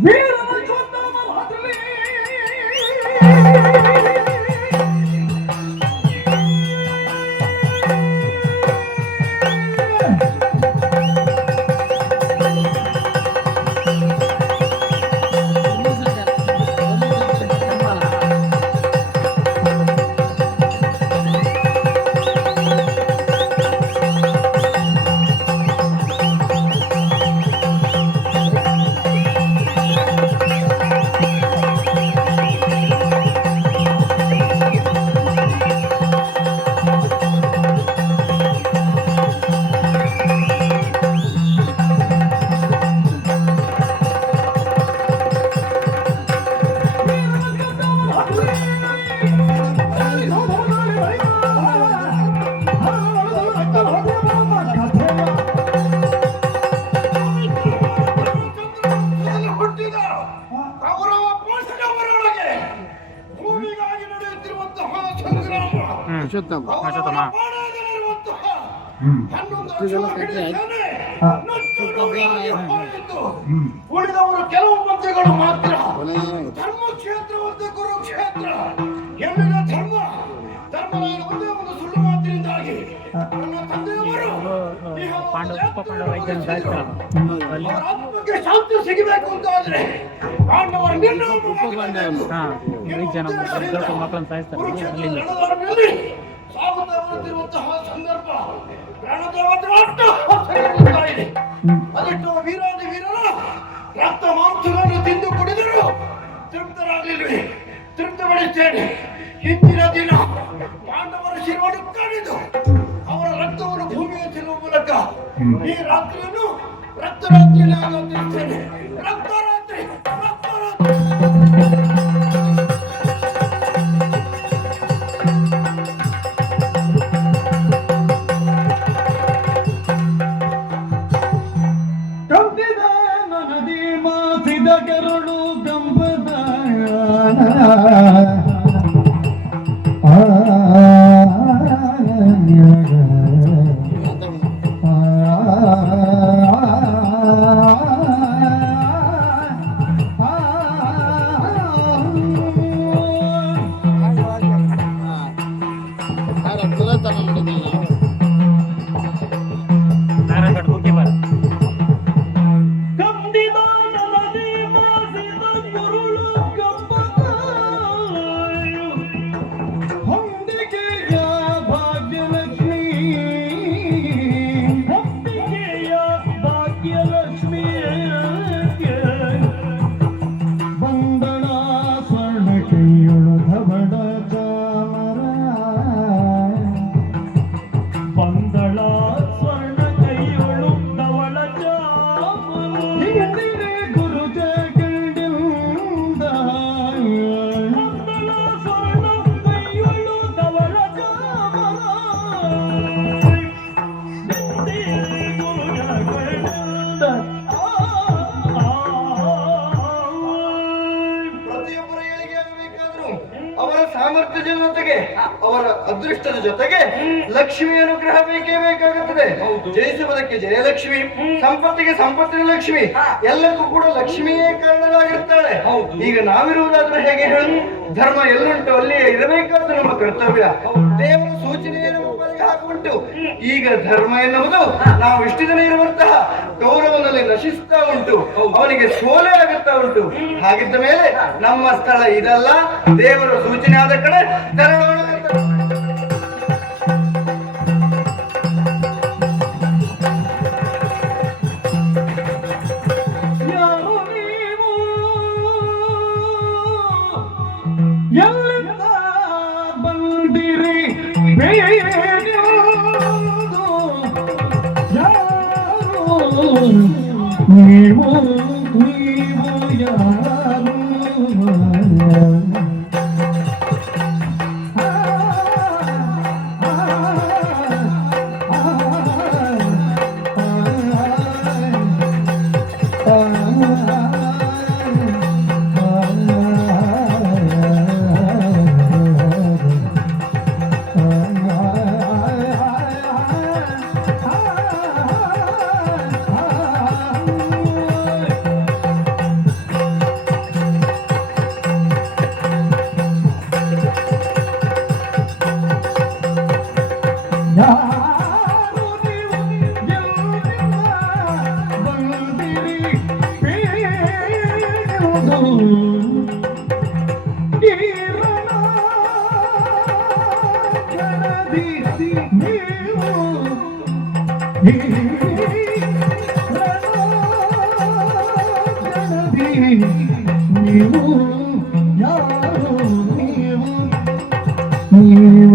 ವೀರನ ಚೋತ್ತಮ ಭದ್ರನೇ ಉಳಿದವರು ಕೆಲವು ಮಂತ್ರಿಗಳು ಮಾತ್ರ. ಧರ್ಮಕ್ಷೇತ್ರವಂತೆ ಕುರುಕ್ಷೇತ್ರ ಎಲ್ಲಿನ ಧರ್ಮ ಧರ್ಮರಾಯನ ಒಂದೇ ಒಂದು ಸುಳ್ಳು ಮಾತಿನಿಂದಾಗಿ ನನ್ನ ತಂದೆಯವರು ಅವರ ಆತ್ಮಕ್ಕೆ ಶಾಂತಿ ಸಿಗಬೇಕು ಅಂತಾದ್ರೆ ಪಾಂಡವರು ಸಾಗುತ್ತಾ ಬರುತ್ತಿರುವಂತಹ ಸಂದರ್ಭ ಅದೆಷ್ಟೋ ವೀರಾದಿ ವೀರರ ರಕ್ತ ಮಾಂಸಗಳನ್ನು ತಿಂದು ಕುಡಿದರು ತೃಪ್ತರಾಗಲಿಲ್ವೇ? ತೃಪ್ತಪಡಿಸ್ತೇನೆ. ಹಿಂದಿನ ದಿನ ಪಾಂಡವರ ಶಿರವನ್ನು ಕಡಿದು ಅವರ ರಕ್ತವನ್ನು ಭೂಮಿಗೆ ಚೆಲ್ಲುವ ಮೂಲಕ ಈ ರಾತ್ರಿಯನ್ನು ರಕ್ತರಾತ್ರಿಯಲ್ಲಿ ಆಚರಿಸ್ತೇನೆ. ರಕ್ತರಾತ್ರಿ ರಕ್ತರಾತ್ರಿ. ಕರುಳು ಗಂಬದ ಸಾಮರ್ಥ್ಯದ ಜೊತೆಗೆ ಅವರ ಅದೃಷ್ಟದ ಜೊತೆಗೆ ಲಕ್ಷ್ಮಿ ಅನುಗ್ರಹ ಬೇಕೇ ಬೇಕಾಗುತ್ತದೆ. ಜಯಿಸುವುದಕ್ಕೆ ಜಯಲಕ್ಷ್ಮಿ, ಸಂಪತ್ತಿಗೆ ಸಂಪತ್ತಿನ ಲಕ್ಷ್ಮಿ, ಎಲ್ಲಕ್ಕೂ ಕೂಡ ಲಕ್ಷ್ಮಿಯೇ ಕಾರಣರಾಗಿರ್ತಾಳೆ. ಈಗ ನಾವಿರುವುದಾದ್ರೆ ಹೇಗೆ ಹೇಳು? ಧರ್ಮ ಎಲ್ಲುಂಟು ಅಲ್ಲಿಯೇ ಇರಬೇಕಾದ ನಮ್ಮ ಕರ್ತವ್ಯ. ದೇವರ ಸೂಚನೆಯನ್ನು ಹಾಕುಂಟು. ಈಗ ಧರ್ಮ ಎನ್ನುವುದು ನಾವು ಇಷ್ಟು ದಿನ ಇರುವಂತಹ ಗೌರವದಲ್ಲಿ ನಶಿಸ್ತಾ ಉಂಟು, ಅವನಿಗೆ ಸೋಲೆ ಆಗುತ್ತಾ ಉಂಟು. ಹಾಗಿದ್ದ ಮೇಲೆ ನಮ್ಮ ಸ್ಥಳ ಇದಲ್ಲ, ದೇವರ ಸೂಚನೆ ಆದ ಕಡೆ ತೆರಳೋಣ. ಎಲ್ಲಿಂದ ಬಂದಿರಿ ನೀವು ಯಾರು? ನೀವು ಯಾರು ನೀವು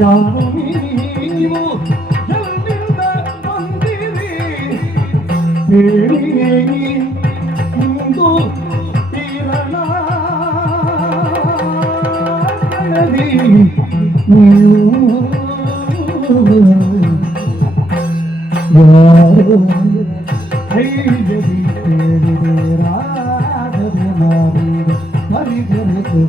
ಯಾರು ನೀವು ಎಲ್ಲಿಂದ ಬಂದಿರಿ ಹೇಳಿ ಇಂದು ತೀರಣ ನೀವು ಯಾರು ಹೈದರಿ ಕೇಳಿದೆ ರಾಗದ ನಾರಿದ ಹರಿಗರಿತು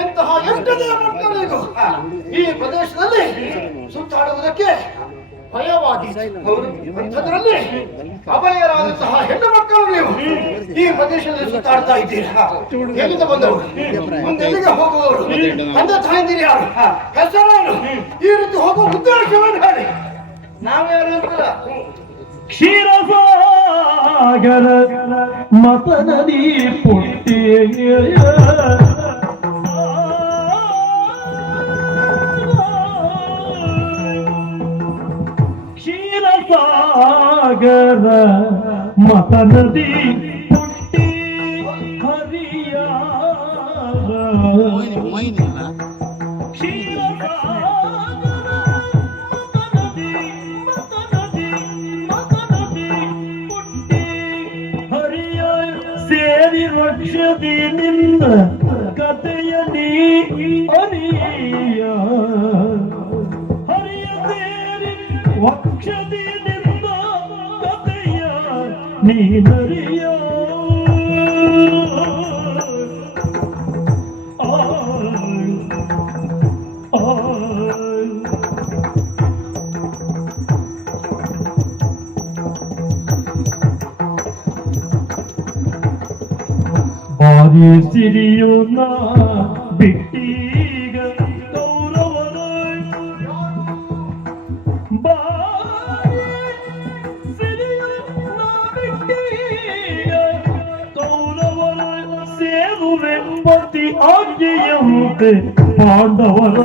ಎಂತಹ ಎಂಟನೆಯ ಮಕ್ಕಳಿಗೂ ಈ ಪ್ರದೇಶದಲ್ಲಿ ಸುತ್ತಾಡುವುದಕ್ಕೆ ಭಯವಾಗಿ ಅದರಲ್ಲಿ ಅಭಯರಾದಂತಹ ಹೆಣ್ಣು ಮಕ್ಕಳು ನೀವು ಈ ಪ್ರದೇಶದಲ್ಲಿ ಸುತ್ತಾಡ್ತಾ ಇದ್ದೀರಾ. ಎಲ್ಲಿಂದ ಬಂದವರು, ಮುಂದೆ ಎಲ್ಲಿಗೆ ಹೋಗುವವರು, ತಂದೆ ತಾಯಂದಿರು ಯಾರು, ಹೆಸರೇನು, ಈ ರೀತಿ ಹೋಗುವ ಉದ್ದೇಶವನ್ನು ಹೇಳಿ. ನಾವ್ಯಾರು ಅಂತಿಲ್ಲ. ಕ್ಷೀರಸಾಗರ ಮತನದಿ ಪುಟ್ಟಿಯ ಕ್ಷೀರಸಾಗರ ಮತನದಿ ಪುಟ್ಟಿ ಹರಿಯ ಸೇರಿ ರಕ್ಷದಿ ನಿನ್ನ ಕಥೆಯ ನೀ ಹರಿಯ ಹರಿಯ ಸೇರಿ ವೃಕ್ಷದಿಂದ ಕಥೆಯ ನೀನರಿಯ ಬಾರಿ ಸಿರಿಯೋಣ ಬಿಟ್ಟೀಗ ಗೌರವನ ಬಾರಿ ಸಿರಿಯೋಣ ಬಿಟ್ಟೀಗ ಗೌರವನ ಸೇರುವೆ ಪತಿ ಆಜ್ಞೆಯಂತೆ ಪಾಂಡವರ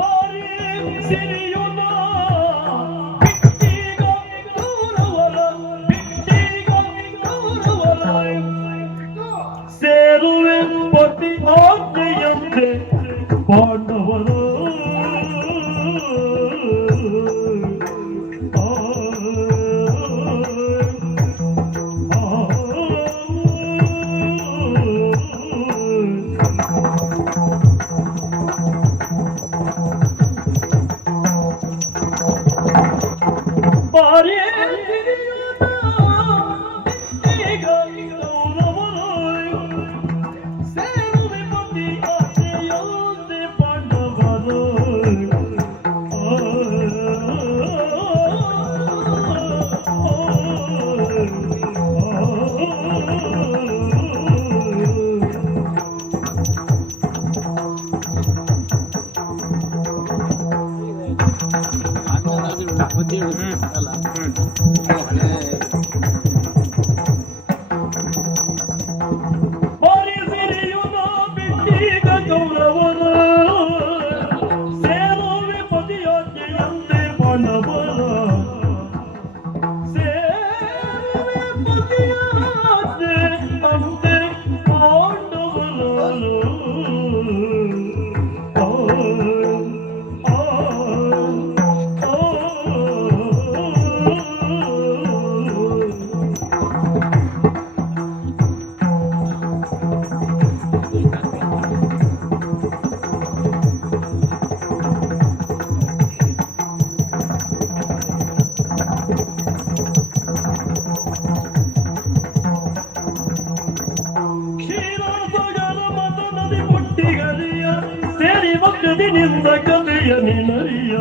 ಬಾರಿ ಸಿರಿಯೋಣ ಸೇರುವೆ ಪತಿ ಆಜ್ಞೆಯಂತೆ ಪಾಂಡವರು ಬಾರಿ ಬಾರಿ ಸಿರಿಯುನ ಬಿಟ್ಟೀಗ ಗೌರವನ ಸೇರುವೆ ಪತಿಯಾಜ್ಞೆಯಂತೆ ಪಾಂಡವರ ಸೇರುವೆ ಪತಿಯಾಜ್ಞೆ ಅಂತೆ ಪಾಂಡವರ ಸೇರಿ ಭಕ್ತದಿನಿಂದ ಕಥೆಯ ನಿನರಿಯ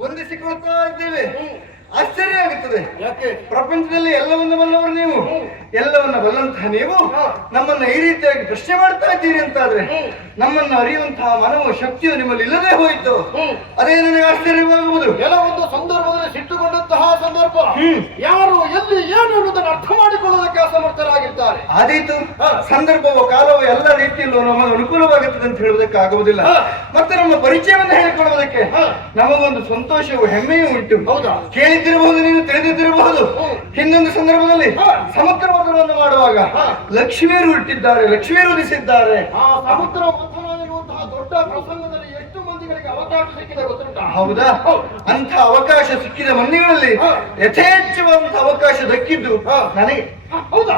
ಹೊಂದಿಸಿಕೊಳ್ತಾ ಇದ್ದೇವೆ. ಆಶ್ಚರ್ಯ ಆಗುತ್ತದೆ. ಯಾಕೆ? ಪ್ರಪಂಚದಲ್ಲಿ ಎಲ್ಲವನ್ನ ಬಲ್ಲವರು ನೀವು, ಎಲ್ಲವನ್ನ ಬಲ್ಲಂತಹ ನೀವು ನಮ್ಮನ್ನ ಈ ರೀತಿಯಾಗಿ ಪ್ರಶ್ನೆ ಮಾಡ್ತಾ ಇದ್ದೀರಿ ಅಂತಾದ್ರೆ ನಮ್ಮನ್ನು ಅರಿಯುವಂತಹ ಮನವ ಶಕ್ತಿಯು ನಿಮ್ಮಲ್ಲಿ ಇಲ್ಲದೆ ಹೋಯಿತು. ಅದೇ ನನಗೆ ಆಶ್ಚರ್ಯವಾಗುವುದು. ಕೆಲವೊಂದು ಸಂದರ್ಭದಲ್ಲಿ ಸಿಟ್ಟುಕೊಂಡಂತಹ ಸಂದರ್ಭ ಯಾರು ಎಲ್ಲಿ ಏನು ಅನ್ನೋದನ್ನು ಅರ್ಥ ಮಾಡಿಕೊಳ್ಳುವುದಕ್ಕೆ ಅಸಮರ್ಥರಾಗಿರ್ತಾರೆ. ಆದೀತು, ಸಂದರ್ಭವೋ ಕಾಲವೋ ಎಲ್ಲ ರೀತಿಯಲ್ಲೂ ನಮಗೆ ಅನುಕೂಲವಾಗುತ್ತದೆ ಅಂತ ಹೇಳುವುದಕ್ಕೆ ಆಗುವುದಿಲ್ಲ. ಮತ್ತೆ ನಮ್ಮ ಪರಿಚಯವನ್ನು ಹೇಳಿಕೊಳ್ಳುವುದಕ್ಕೆ ನಮಗೊಂದು ಸಂತೋಷವೂ ಹೆಮ್ಮೆಯೂ ಉಂಟು. ಹೌದಾ? ಕೇಳಿದ್ದಿರಬಹುದು, ನೀನು ತಿಳಿದಿದ್ದಿರಬಹುದು. ಹಿಂದೊಂದು ಸಂದರ್ಭದಲ್ಲಿ ಸಮುದ್ರ ಮಥನವನ್ನು ಮಾಡುವಾಗ ಲಕ್ಷ್ಮಿಯರು ಹುಟ್ಟಿದ್ದಾರೆ, ಲಕ್ಷ್ಮಿಯರು ಉದಿಸಿದ್ದಾರೆ. ಆ ಸಮುದ್ರ ಮಂಥನ ಎನ್ನುವಂತಹ ದೊಡ್ಡ ಪ್ರಸಂಗದಲ್ಲಿ ಎಷ್ಟು ಮಂದಿಗಳಿಗೆ ಅವಕಾಶ ಸಿಕ್ಕಿದೆ ಗೊತ್ತುಂಟಾ? ಹೌದಾ? ಅಂತ ಅವಕಾಶ ಸಿಕ್ಕಿದ ಮಂದಿಗಳಲ್ಲಿ ಯಥೇಚ್ಛವಾದಂತಹ ಅವಕಾಶ ದಕ್ಕಿದ್ದು ನನಗೆ. ಹೌದಾ?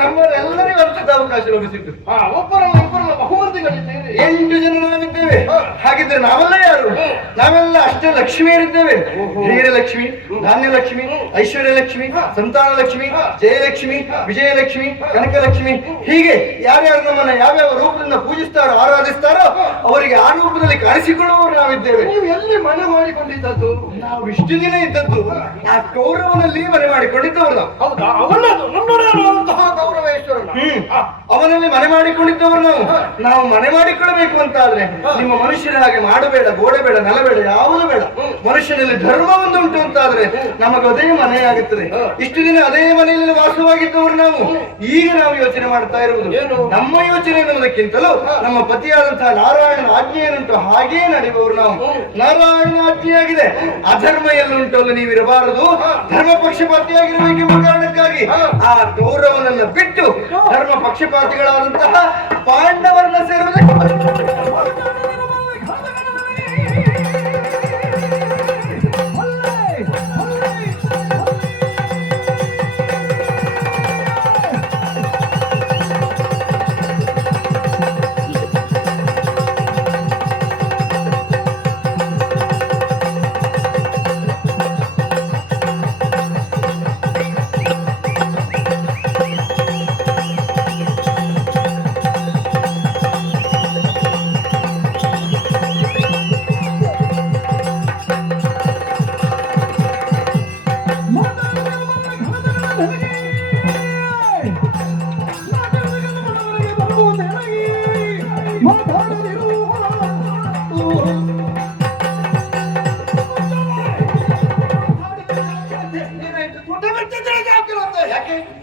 ನಮ್ಮವರೆಲ್ಲರಿಗೂ ಅಂಥದ್ದು ಅವಕಾಶ ಲಭಿಸಿದ್ದು. ಒಬ್ಬರಲ್ಲ ಬಹುಮಂದಿಗಳಿದ್ದೇವೆ. 8 ಜನ ನಾವಿದ್ದೇವೆ. ಹಾಗಿದ್ರೆ ನಾವೆಲ್ಲ ಯಾರು? ನಾವೆಲ್ಲ ಅಷ್ಟೇ ಲಕ್ಷ್ಮಿಯರಿದ್ದೇವೆ. ಧೀರಲಕ್ಷ್ಮಿ, ಧಾನ್ಯಲಕ್ಷ್ಮಿ, ಐಶ್ವರ್ಯಲಕ್ಷ್ಮಿ, ಸಂತಾನ ಲಕ್ಷ್ಮಿ, ಜಯಲಕ್ಷ್ಮಿ, ವಿಜಯಲಕ್ಷ್ಮಿ, ಕನಕಲಕ್ಷ್ಮಿ, ಹೀಗೆ ಯಾರ್ಯಾರು ನಮ್ಮನ್ನ ಯಾವ್ಯಾವ ರೂಪದಿಂದ ಪೂಜಿಸ್ತಾರೋ ಆರಾಧಿಸ್ತಾರೋ ಅವರಿಗೆ ಆ ರೂಪದಲ್ಲಿ ಕಾಣಿಸಿಕೊಳ್ಳುವವರು ನಾವಿದ್ದೇವೆ. ನೀವು ಎಲ್ಲಿ ಮನೆ ಮಾಡಿಕೊಂಡಿದ್ದದ್ದು? ನಾವು ಇಷ್ಟು ದಿನ ಇದ್ದದ್ದು ಆ ಕೌರವನಲ್ಲಿ ಮನೆ ಮಾಡಿಕೊಂಡಿದ್ದವರು. ಹೌದಾ? ಒಳ್ಳೆಯದು. ನಮ್ಮೊಡೆಯರಾದಂತಹ ಗೌರವೇಶ್ವರನ ಅವನಲ್ಲಿ ಮನೆ ಮಾಡಿಕೊಂಡಿದ್ದವರು ನಾವು ಮನೆ ಮಾಡಿಕೊಳ್ಳಬೇಕು ಅಂತ ಆದ್ರೆ ನಿಮ್ಮ ಮನುಷ್ಯರ ಹಾಗೆ ಮಾಡಬೇಡ, ಗೋಡೆ ಬೇಡ, ನೆಲ ಬೇಡ, ಯಾವುದು ಬೇಡ. ಮನುಷ್ಯನಲ್ಲಿ ಧರ್ಮ ಒಂದು ಉಂಟು ಅಂತ ಆದ್ರೆ ನಮಗೆ ಅದೇ ಮನೆ ಆಗುತ್ತದೆ. ಇಷ್ಟು ದಿನ ಅದೇ ಮನೆಯಲ್ಲಿ ವಾಸವಾಗಿದ್ದವರು ನಾವು. ಈಗ ನಾವು ಯೋಚನೆ ಮಾಡ್ತಾ ಇರುವುದು ನಮ್ಮ ಯೋಚನೆ ಎನ್ನುವುದಕ್ಕಿಂತಲೂ ನಮ್ಮ ಪತಿಯಾದಂತಹ ನಾರಾಯಣನ ಆಜ್ಞೆ ಏನುಂಟು ಹಾಗೇ ನಡೆಯುವವರು ನಾವು. ನಾರಾಯಣನ ಆಜ್ಞೆಯಾಗಿದೆ, ಅಧರ್ಮ ಎಲ್ಲುಂಟು ಅಲ್ಲಿ ನೀವಿರಬಾರದು, ಧರ್ಮ ಪಕ್ಷಪಾತಿಯಾಗಿರಬೇಕೆಂಬ ಕಾರಣಕ್ಕಾಗಿ ಆ ಗೌರವನನ್ನ ಬಿಟ್ಟು ಧರ್ಮ ಪಕ್ಷಪಾತಿಗಳಾದಂತಹ ಪಾಂಡವರನ್ನ ಸೇರುವುದಕ್ಕೆ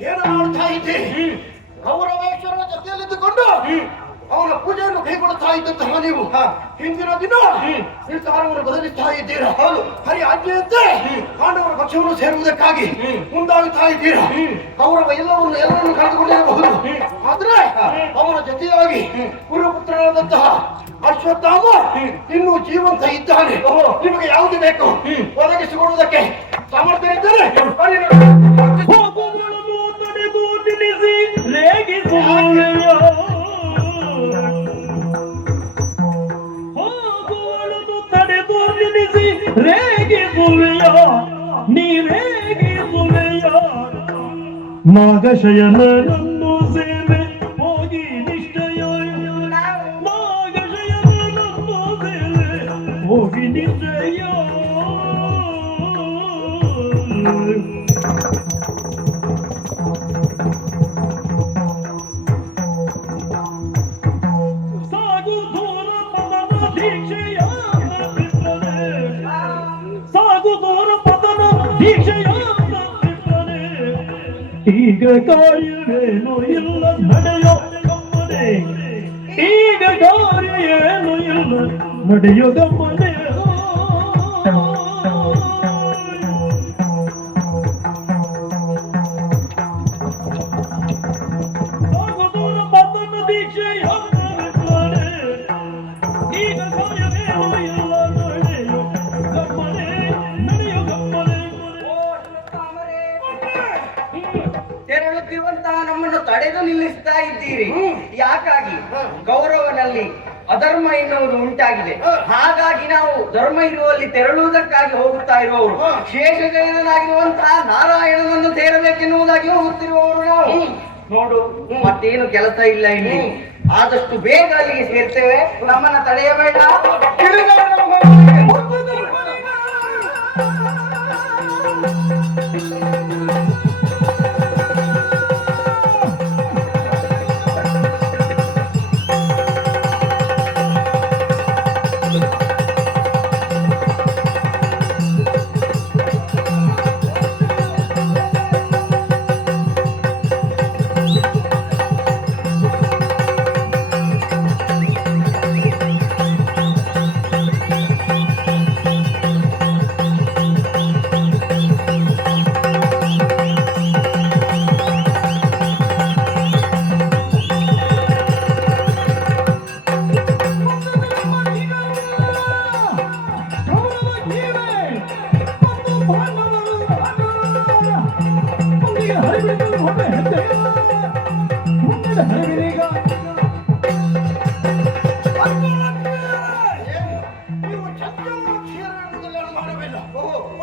ಏನು ಮಾಡ್ತಾ ಇದ್ದೆ? ಗೌರವೇಶ್ವರನ ಜೊತೆಯಲ್ಲಿದ್ದುಕೊಂಡು ಅವನ ಪೂಜೆಯನ್ನು ಕೈಗೊಳ್ಳುತ್ತಾ ಇದ್ದಂತಹ ನೀವು ಹಿಂದಿನ ದಿನ ನಿರ್ಧಾರವನ್ನು ಬದಲಿಸ್ತಾ ಇದ್ದೀರಾ. ಹರಿ ಆಜ್ಞೆಯಂತೆ ಪಾಂಡವರ ಪಕ್ಷವನ್ನು ಸೇರುವುದಕ್ಕಾಗಿ ಮುಂದಾಗುತ್ತಾ ಇದ್ದೀರಾ. ಗೌರವ ಎಲ್ಲವನ್ನು ಕಳೆದುಕೊಂಡಿರಬಹುದು, ಆದ್ರೆ ಅವನ ಜೊತೆಯಾಗಿ ಗುರುಪುತ್ರನಾದಂತಹ ಅಶ್ವತ್ಥಾಮ ಇನ್ನೂ ಜೀವಂತ ಇದ್ದಾನೆ. ನಿಮಗೆ ಯಾವುದು ಬೇಕು ಒದಗಿಸಿಕೊಡುವುದಕ್ಕೆ ಸಾಮರ್ಥ್ಯ ಇದ್ದರೆ ಹೋಗುಗಳನ್ನು ತಡೆದು ನಿಲ್ಲಿಸಿ ರೇಗಿಸುವೆಯ, ಹೋಗುಗಳನ್ನು ತಡೆದು ನಿಲ್ಲಿಸಿ ರೇಗಿಸುವೆಯ, ನೀ ರೇಗಿಸುವೆಯ. ನಾಗಶಯನನ್ನು ಸೇವೆ ಹೋಗಿ ನಿಶ್ಚಯ, ನಾಗಶಯನನ್ನು ಸೇವೆ ಹೋಗಿ ನಿಶ್ಚಯ. ಸಾಗು ದೂರ ಪದನ ದೀಕ್ಷೆಯ ಬಿಟ್ಟರೆ, ಸಾಗು ದೂರ ಪದನ ದೀಕ್ಷೆಯ ಬಿಟ್ಟರೆ, ಈಗ ಕಾರ್ಯವೇನು ಇಲ್ಲ ನಡೆಯೋ ಗಮ್ಮನೆ, ಈಗ ಕಾರ್ಯವೇನು ಇಲ್ಲ ನಡೆಯೋ ಗಮ್ಮನೆ. ತೆರಳುತ್ತಿರುವಂತಹ ನಮ್ಮನ್ನು ತಡೆದು ನಿಲ್ಲಿಸ್ತಾ ಇದ್ದೀರಿ. ಯಾಕಾಗಿ? ಗೌರವನಲ್ಲಿ ಅಧರ್ಮ ಎನ್ನುವುದು ಉಂಟಾಗಿದೆ. ಹಾಗಾಗಿ ನಾವು ಧರ್ಮ ಇರುವಲ್ಲಿ ತೆರಳುವುದಕ್ಕಾಗಿ ಹೋಗುತ್ತಾ ಇರುವವರು. ಶೇಷಜಯನಾಗಿರುವಂತಹ ನಾರಾಯಣನನ್ನು ಸೇರಬೇಕೆನ್ನುವುದಾಗಿ ಹೋಗುತ್ತಿರುವವರು ನಾವು. ನೋಡು, ಮತ್ತೇನು ಕೆಲಸ ಇಲ್ಲ ಇಲ್ಲಿ. ಆದಷ್ಟು ಬೇಗ ಅಲ್ಲಿಗೆ ಸೇರ್ತೇವೆ, ನಮ್ಮನ್ನ ತಡೆಯಬೇಡ.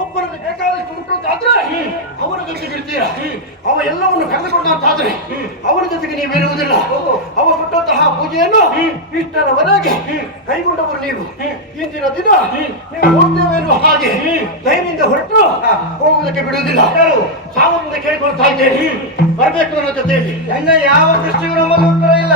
ಒಬ್ಬರಲ್ಲಿ ಬೇಕಾದಷ್ಟು ಉಂಟು ಆದ್ರೆ ಅವನ ಜೊತೆಗೆ ಇರ್ತೀರಾ ಅವ ಎಲ್ಲವನ್ನು ಕಳೆದುಕೊಂಡಂತಾದ್ರೆ ಅವನ ಜೊತೆಗೆ ನೀವು ಇರುವುದಿಲ್ಲ ಅವ ಕೊಟ್ಟಂತಹ ಪೂಜೆಯನ್ನು ಇಷ್ಟರವರೆಗೆ ಕೈಗೊಂಡವರು ನೀವು ಇಂದಿನ ದಿನ ನೀವು ಹೋಗ್ತೇವೆ ಎನ್ನುವ ಹಾಗೆ ಧೈರ್ಯದಿಂದ ಹೊರಟು ಹೋಗುವುದಕ್ಕೆ ಬಿಡುವುದಿಲ್ಲ ಸಾಮೂಹಿಕ ಕೇಳಿಕೊಳ್ತಾ ಇದ್ದೇನೆ ಬರ್ಬೇಕು ನನ್ನ ಜೊತೆಯಲ್ಲಿ ನನ್ನ ಯಾವ ದೃಷ್ಟಿಗೂ ನಮ್ಮಲ್ಲಿ ಉತ್ತರ ಇಲ್ಲ.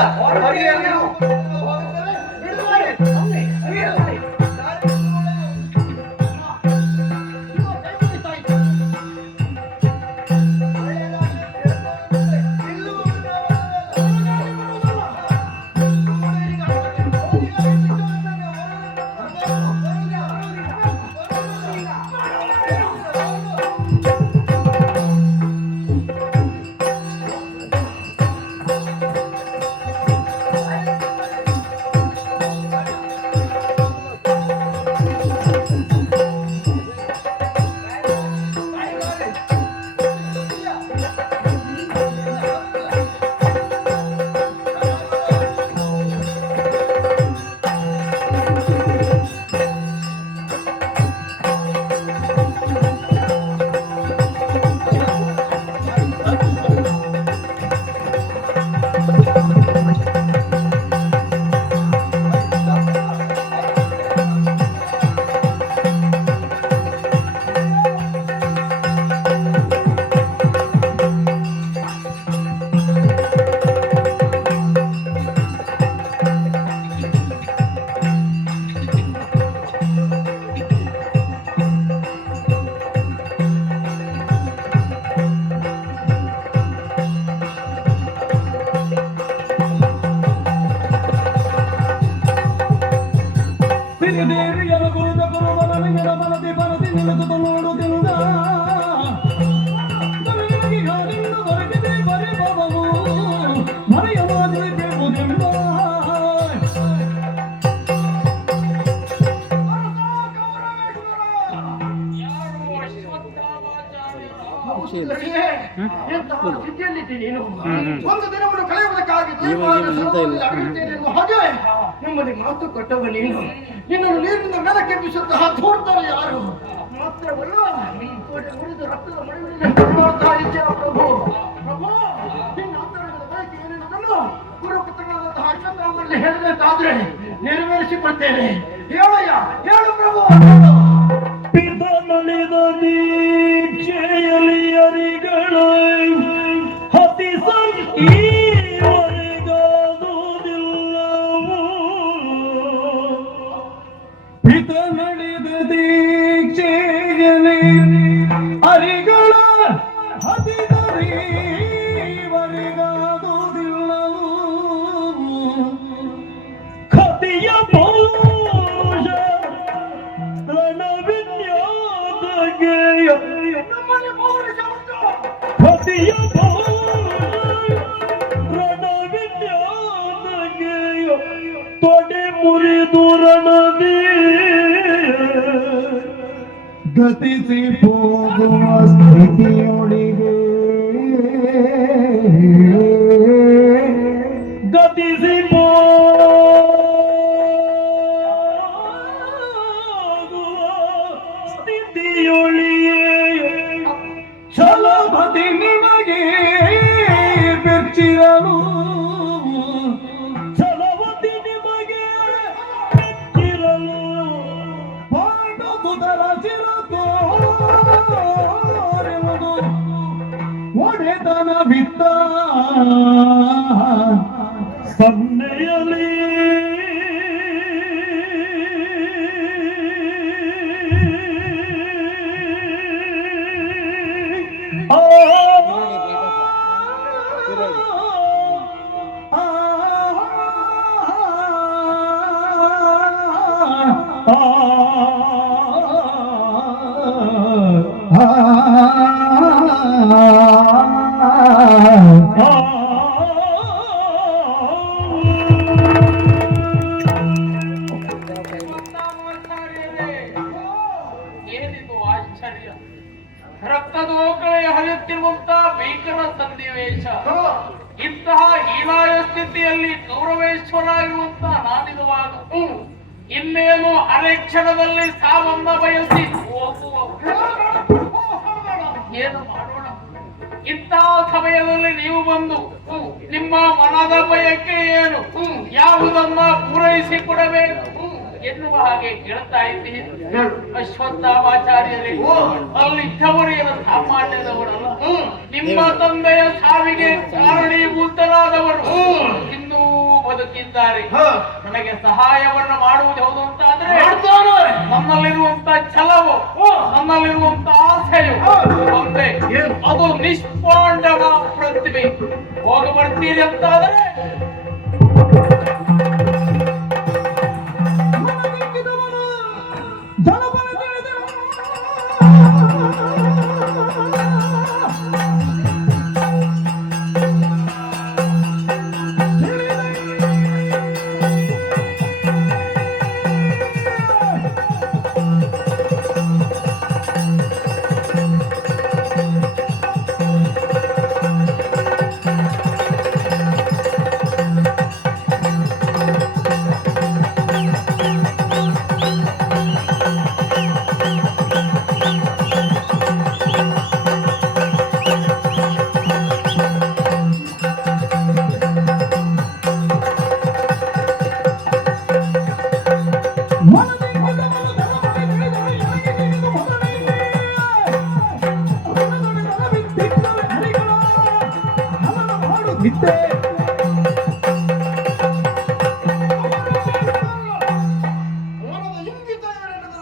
ಒಂದು ದಿನವನ್ನು ಕಳೆಯುವುದಕ್ಕಾಗಿ ಹಾಗೆ ನಿಮ್ಮಲ್ಲಿ ಮಾತು ಕೊಟ್ಟವ ನೀನು ನಿನ್ನನ್ನು ನೀರಿನಿಂದ ಮೇಲಕ್ಕೆ ಬೀಸುತ್ತಹ ಧೂರ್ತರು ಯಾರು ಮಾತ್ರವಲ್ಲ ಉಳಿದ ರಕ್ತದ ಮಳೆಯಲ್ಲಿ ಪ್ರಭು ಪ್ರಭು ನಿನ್ನ ಅಂತರಂಗದ ಬಯಕೆ ಏನೆನ್ನುವುದನ್ನು ಗುರುಪುತ್ರನಾದಂತಹ ಅಶ್ವತ್ಥಾಮನಲ್ಲಿ ಹೇಳಬೇಕಾದ್ರೆ ನೆರವೇರಿಸಿಕೊಳ್ತೇನೆ. ಹೇಳಯ್ಯ, ಹೇಳು ಪ್ರಭು. ಪಿತನಳಿದ ದೀಕ್ಷೆಯಲ್ಲಿ ಅರಿಗಳ ಹತಿ ಈವರೆಗಾದುವುದಿಲ್ಲವು. ಪಿತನಳಿದ ದೀಕ್ಷೆಯಲ್ಲಿ ಅರಿಗಳ ಹತಿಗರೀವರೆಗಾದುವುದಿಲ್ಲವು. ಕತಿಯ ಪೌಷ ರಣವಿನ್ಯಾದಗೆಯ ಕತಿಯ ರಣವಿನ್ಯಾದಗೆಯ ತೊಡೆ ಮುರಿದು ರಣದಿ ಗತಿಸಿ ಹೋಗುವ ಸ್ಥಿತಿಯೊಳಗೆ ಗತಿಸಿ ಛಲಪತಿ ನಿಮಗೆ ಬೆಚ್ಚಿರಲು ಛಲವತಿ ನಿಮಗೆ ಬೆಚ್ಚಿರಲು ಪಾಂಡುಸುತರ ಚಿರತೋರೆವುದು ಒಡೆತನ ಬಿತ್ತ ಸನ್ನೆಯಲ್ಲಿ ಏನಿದು ಆಶ್ಚರ್ಯ! ರಕ್ತದೋಕಳೆಯ ಹರಿಯುತ್ತಿರುವಂತಹ ಭೀಕರ ಸನ್ನಿವೇಶ. ಇಂತಹ ಹೀನಾಯ ಸ್ಥಿತಿಯಲ್ಲಿ ಗೌರವೇಶ್ವರ ಇರುವಂತಹ ನಾನಿರುವಾಗ ಇನ್ನೇನು ಅರೆ ಕ್ಷಣದಲ್ಲಿ ಸಾವನ್ನ ಬಯಸಿ ಹೋಗುವ ಏನು ಮಾಡೋಣ? ಇಂತಹ ಸಮಯದಲ್ಲಿ ನೀವು ಬಂದು ನಿಮ್ಮ ಮನದ ಬಯಕೆ ಏನು ಯಾವುದನ್ನ ಪೂರೈಸಿಕೊಡಬೇಕು ಎನ್ನುವ ಹಾಗೆ ಕೇಳ್ತಾ ಇದ್ದೀನಿ. ಅಶ್ವತ್ಥಾಮಾಚಾರ್ಯರೇ, ಅಲ್ಲಿದ್ದವರು ಏನು ಸಾಮಾನ್ಯದವರಲ್ಲ. ನಿಮ್ಮ ತಂದೆಯ ಸಾವಿಗೆ ಕಾರಣೀಭೂತರಾದವರು ಇನ್ನೂ ಬದುಕಿದ್ದಾರೆ. ನನಗೆ ಸಹಾಯವನ್ನು ಮಾಡುವುದು ಹೌದು ಅಂತಾದ್ರೆ ನನ್ನಲ್ಲಿರುವಂತ ಛಲವು, ನನ್ನಲ್ಲಿರುವಂತ ಆಸೆಯು ಒಂದೇ, ಅದು ನಿಷ್ಪಾಂಡವ ಪ್ರತಿಭೆ. ಹೋಗ ಬರ್ತೀರಿ ಅಂತಾದ್ರೆ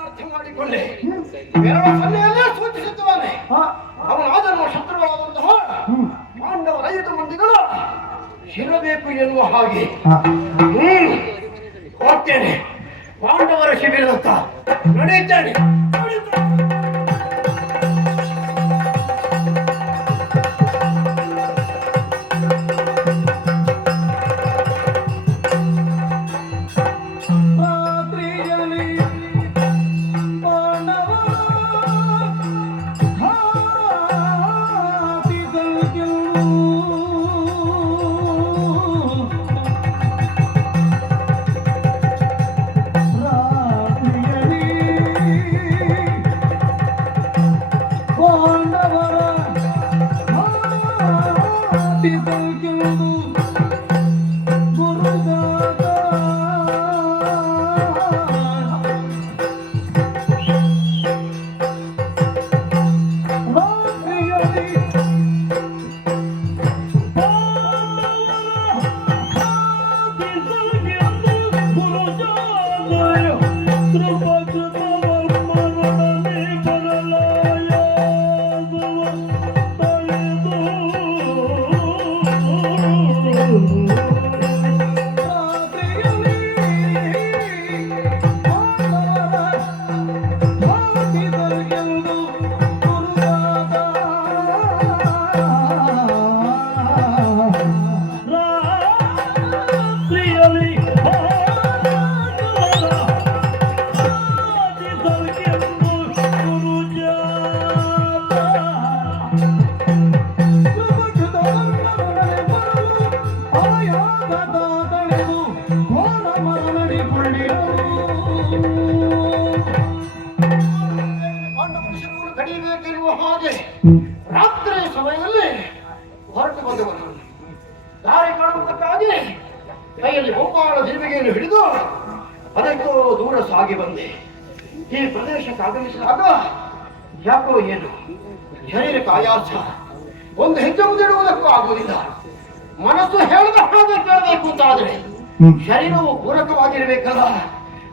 ಅರ್ಥ ಮಾಡಿಕೊಂಡೆ. ಎರಡು ಸನ್ನೆಯಲ್ಲೇ ಸೂಚಿಸುತ್ತಾನೆ. ಅವನಾದನ್ನು ಶತ್ರುಗಳಾದಂತಹ ಪಾಂಡವರ 5 ಮಂದಿಗಳು ಶಿರಬೇಕು ಎನ್ನುವ ಹಾಗೆ ಹೋಗ್ತೇನೆ. ಪಾಂಡವರ ಶಿಬಿರದತ್ತ ನಡೆಯುತ್ತೇನೆ. ಕಡಿಬೇಕೆನ್ನುವ ಹಾಗೆ ರಾತ್ರಿ ಸಮಯದಲ್ಲಿ ಹೊರಟು ಬಂದವರು ದಾರಿ ಕಾಣುವುದಕ್ಕಾಗಿ ಕೈಯಲ್ಲಿ ಗೋಪಾಲ ದೇವಿಗೆಯನ್ನು ಹಿಡಿದು ಅದಕ್ಕೂ ದೂರ ಸಾಗಿ ಬಂದೆ. ಈ ಪ್ರದೇಶಕ್ಕೆ ಆಗಮಿಸಿದಾಗ ಯಾಕೋ ಏನು ಶರೀರಕ್ಕೆ ಆಯಾಸ, ಒಂದು ಹೆಜ್ಜೆ ಮುಂದಿಡುವುದಕ್ಕೂ ಆಗುವುದಿಲ್ಲ. ಮನಸ್ಸು ಹೇಳಿದ ಹಾಗೆ ಕೇಳಬೇಕು ಅಂತಾದ್ರೆ ಶರೀರವು ಪೂರಕವಾಗಿರಬೇಕಲ್ಲ.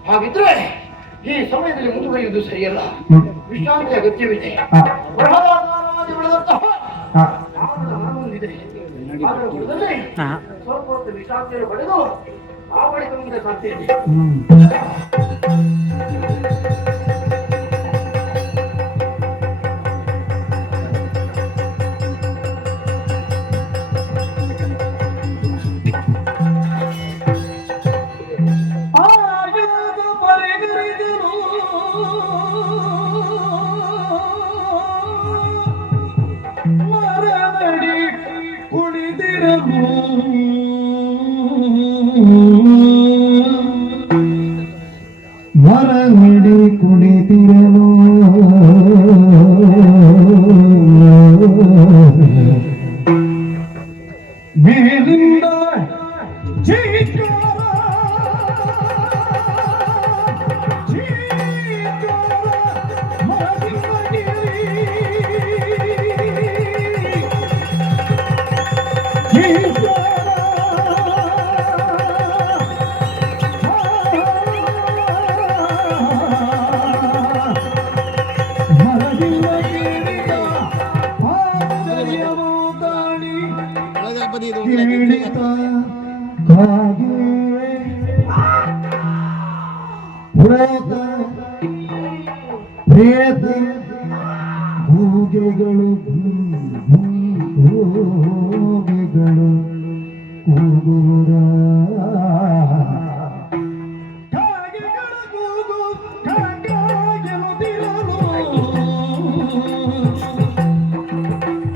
ಹಾಗಿದ್ರೆ ಈ ಸಮಯದಲ್ಲಿ ಮುಂದುವರಿಯುವುದು ಸರಿಯಲ್ಲ. ವಿಶ್ರಾಂತಿ ಅಗತ್ಯವಿದೆ. ಬೆಳೆದಂತಹ ಸ್ವಲ್ಪ ಹೊತ್ತು ವಿಶ್ರಾಂತಿಯನ್ನು ಪಡೆದು ಆ ಬಳಿಕ ಮುಂದೆ ಸಾಧ್ಯ. ಮರಮಿಡಿ ಕುಳಿತಿರಲು ಕೇಳಿದ ಕಾಗೆ ಭೂತ ಪ್ರೇತ ಗೂಗೆಗಳು ಗೂಗೆಗಳು ಕೂಗುರ ಕಾಗೆಗಳ ಕೂಗು ಕಾಗೆನುತ್ತಿರಲು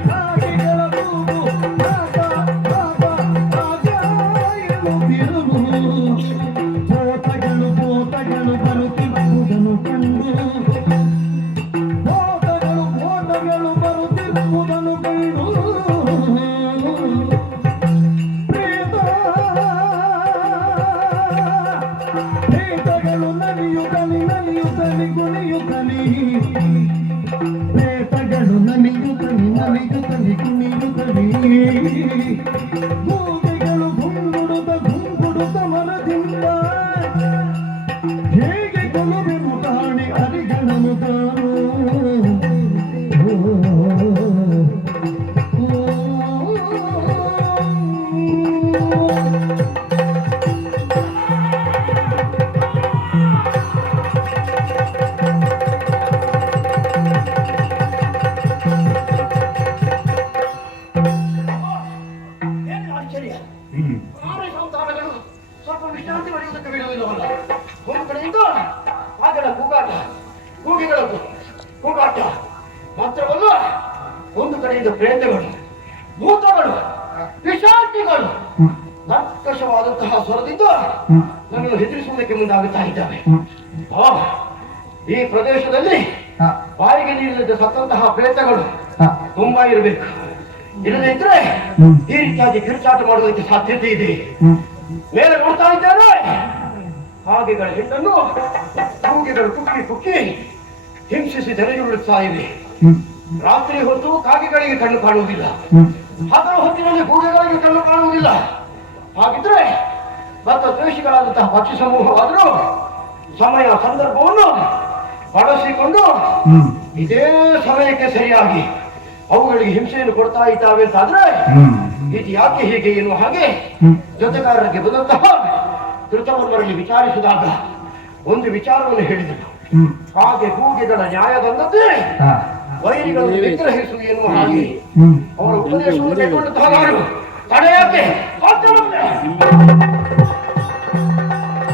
ಕಾಗೆಗಳ ಕೂಗು ಕಾಗೆನುತ್ತಿರಲು ಪೋತಗಳು ಬರುತ್ತಿರುವುದನ್ನು ಕಂಡು ಪೋತಗಳು ಬರುತ್ತಿರುವುದನ್ನು ಕಂಡು ಪ್ರೇತಗಳು ನಲಿಯುತ್ತಲಿ ಕುಣಿಯುತ್ತಲಿ ಪ್ರೇತಗಳು ನಲಿಯುತ್ತಲಿ ಕುಣಿಯುತ್ತಲಿ ಗೂಗೆಗಳು ಗುಂಗುಡುತ್ತ ಮರದಿಂದ ಹೇಗೆ ಕೊಲುವೆನು ಕಾಣಿ ಅರಿಗಳನ್ನು ತಾನು ಏನು ಆಶ್ಚರ್ಯ ಆನೆ ಸಂತಾನಗಳು ಸ್ವಲ್ಪ ವಿಶ್ರಾಂತಿ ಪಡೆಯುವುದಕ್ಕೆ ಬಿಡುವುದಿಲ್ಲವಲ್ಲ. ಒಂದು ಕಡೆಯಿಂದ ಆಗಳ ಕೂಗಾಟ ಕೂಗಿಗಳ ಕೂಗಾಟ ಮಾತ್ರವಲ್ಲ, ಒಂದು ಕಡೆಯಿಂದ ಪ್ರೇತಗಳು ಭೂತಗಳು ಪಿಶಾಚಿಗಳು ಕರ್ಕಶವಾದಂತಹ ಸ್ವರದಿಂದ ನನ್ನನ್ನು ಹೆದರಿಸುವುದಕ್ಕೆ ಮುಂದಾಗುತ್ತಾ ಇದ್ದಾವೆ. ಈ ಪ್ರದೇಶದಲ್ಲಿ ಬಾಯಿಗೆ ನೀರಿಲ್ಲದೆ ಸತ್ತಂತಹ ಪ್ರೇತಗಳು ತುಂಬಾ ಇರಬೇಕು. ಇಲ್ಲದೇ ಇದ್ರೆ ಈ ರೀತಿಯಾಗಿ ಕಿರುಚಾಟ ಮಾಡುವುದಕ್ಕೆ ಸಾಧ್ಯತೆ ಇದೆ. ಮೇಲೆ ನೋಡ್ತಾ ಇದ್ದಾರೆ, ಕಾಗೆಗಳ ಹೆಣ್ಣನ್ನು ಕೂಗೆಗಳು ಕುಕ್ಕಿ ಕುಕ್ಕಿ ಹಿಂಸಿಸಿ ತೆರೆಯುರುಳುತ್ತಾ ಇವೆ. ರಾತ್ರಿ ಹೊತ್ತು ಕಾಗೆಗಳಿಗೆ ಕಣ್ಣು ಕಾಣುವುದಿಲ್ಲ, ಹಗಲ ಹೊತ್ತಿನಲ್ಲಿ ಕೂಗೆಗಳಿಗೆ ಕಣ್ಣು ಕಾಣುವುದಿಲ್ಲ. ಹಾಗಿದ್ರೆ ಮತ್ತ ದ್ವೇಷಿಗಳಾದಂತಹ ಪಕ್ಷಿ ಸಮೂಹವಾದರೂ ಸಮಯ ಸಂದರ್ಭವನ್ನು ಬಳಸಿಕೊಂಡು ಇದೇ ಸಮಯಕ್ಕೆ ಸರಿಯಾಗಿ ಅವುಗಳಿಗೆ ಹಿಂಸೆಯನ್ನು ಕೊಡ್ತಾ ಇದ್ದಾವೆ ಅಂತಾದ್ರೆ ಇದು ಯಾಕೆ ಹೀಗೆ ಎನ್ನುವ ಹಾಗೆ ಜೊತೆಗಾರರಿಗೆ ಬಂದಂತಹ ಧೃತವರ್ಮರಲ್ಲಿ ವಿಚಾರಿಸಿದಾಗ ಒಂದು ವಿಚಾರವನ್ನು ಹೇಳಿದರು. ಕಾಗೆ ಕೂಗೆಗಳ ನ್ಯಾಯದಂದದ್ದೇ ವೈರಿಗಳನ್ನು ನಿಗ್ರಹಿಸು ಎನ್ನುವ ಹಾಗೆ ಅವರ ಉಪದೇಶವನ್ನು ಕೈಗೊಂಡಂತಹ ನಾನು ತಡೆಯಾಕೆ ಸಾಧ್ಯವಿಲ್ಲ.